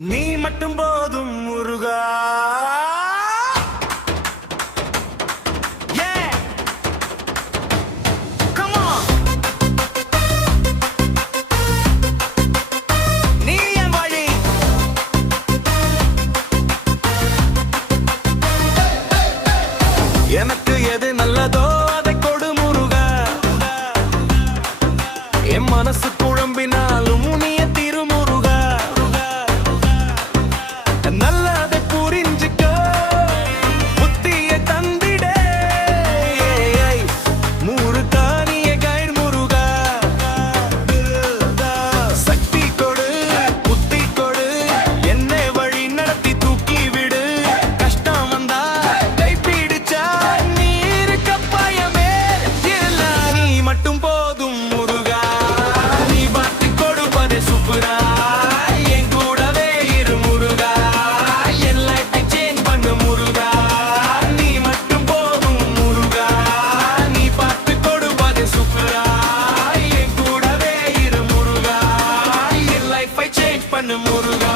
நீ மட்டும் போதும் முருகா. மேஜிக் பண்ணு முருகா.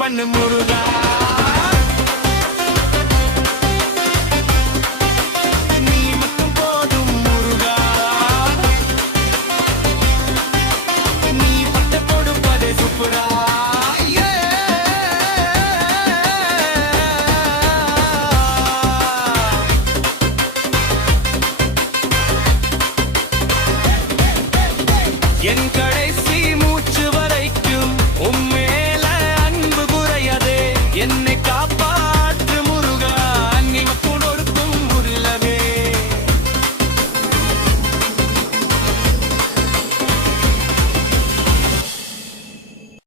பண்ணு முருகா. என் கடைசி மூச்சு வரைக்கும் உம்